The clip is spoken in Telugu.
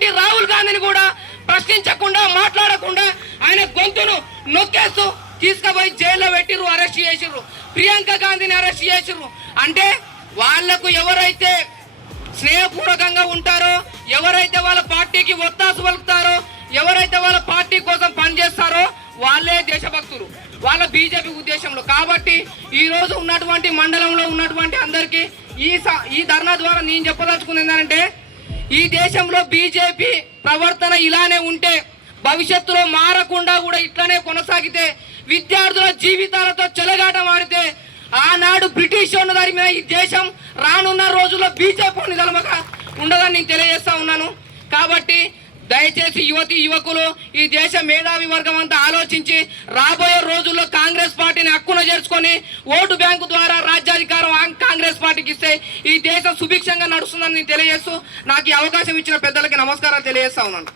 ఉన్నటువంటి రాహుల్ గాంధీని కూడా ప్రశ్నించకుండా మాట్లాడకుండా ఆయన గొంతును నొక్కేస్తూ తీసుకుపోయి జైల్లో పెట్టిర్రు, అరెస్ట్ చేసిర్రు. ప్రియాంక గాంధీని అరెస్ట్ చేసిర్రు. అంటే వాళ్లకు ఎవరైతే స్నేహపూర్వకంగా ఉంటారో, ఎవరైతే వాళ్ళ పార్టీకి ఒత్తాసు పలుకుతారో, ఎవరైతే వాళ్ళ పార్టీ కోసం పనిచేస్తారో వాళ్ళే దేశభక్తులు, వాళ్ళ బీజేపీ ఉద్దేశంలో. కాబట్టి ఈ రోజు ఉన్నటువంటి మండలంలో ఉన్నటువంటి అందరికీ ఈ ధర్నా ద్వారా నేను చెప్పదలుచుకుంది ఏంటంటే, ఈ దేశంలో బీజేపీ ప్రవర్తన ఇలానే ఉంటే, భవిష్యత్తులో మారకుండా కూడా ఇట్లానే కొనసాగితే, విద్యార్థుల జీవితాలతో చెలగాటమాడితే, ఆనాడు బ్రిటిష్ ఉన్నదాని మీద ఈ దేశం రానున్న రోజుల్లో బీజేపీ నిలమక ఉండదని నేను తెలియజేస్తా ఉన్నాను. కాబట్టి దయచేసి యువకులు, ఈ దేశ మేధావి వర్గం అంతా ఆలోచించి రాబోయే రోజుల్లో కాంగ్రెస్ పార్టీని హక్కున చేర్చుకొని ఓటు బ్యాంకు ద్వారా రాజ్యాధికారం కాంగ్రెస్ పార్టీకి ఇస్తే ఈ దేశం సుభిక్షంగా నడుస్తుందని నేను తెలియజేస్తూ నాకు ఈ అవకాశం ఇచ్చిన పెద్దలకి నమస్కారాలు తెలియజేస్తా ఉన్నాను.